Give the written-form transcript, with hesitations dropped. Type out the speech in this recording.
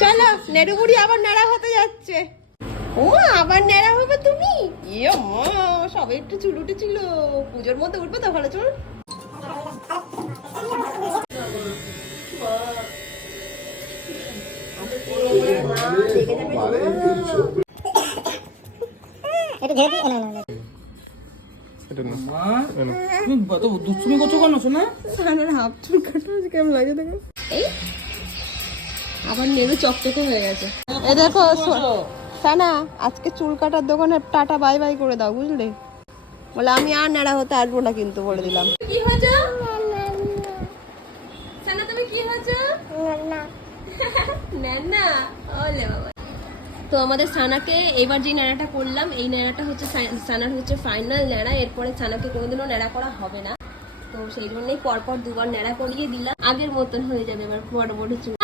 চলো নেড়ু বুড়ি আবার ন্যাড়া হতে যাচ্ছে। ও আবার ন্যাড়া হবে তুমি? ইয়ে মা, সবে একটু চুল উঠেছিল, পুজোর মধ্যে উঠবে তো ভালো চুল। দুষ্টুমি করছো কেন শোনা? হাফ চুল কাটা কেমন লাগে দেখো। এই আবার নেড়ু চকচকে হয়ে গেছে। এই দেখো সানা, আজকে চুল কাটার দোকানে টাটা বাই বাই করে দাও বুঝলে। বলে আমি আর ন্যাড়া হতে আসবো না কিন্তু, বলে দিলাম। কি হয়েছে সানা, তুমি কি হয়েছে? না ওলে বাবা। তো আমাদের সানাকে এবার যে ন্যাড়াটা করলাম, এই ন্যাড়াটা হচ্ছে সানার হচ্ছে ফাইনাল ন্যাড়া। এরপরে সানাকে কোনোদিনও ন্যাড়া করা হবে না, তো সেই জন্যই পরপর দুবার ন্যাড়া করিয়ে দিলাম। আগের মতন হয়ে যাবে এবার বড় বড় চুল।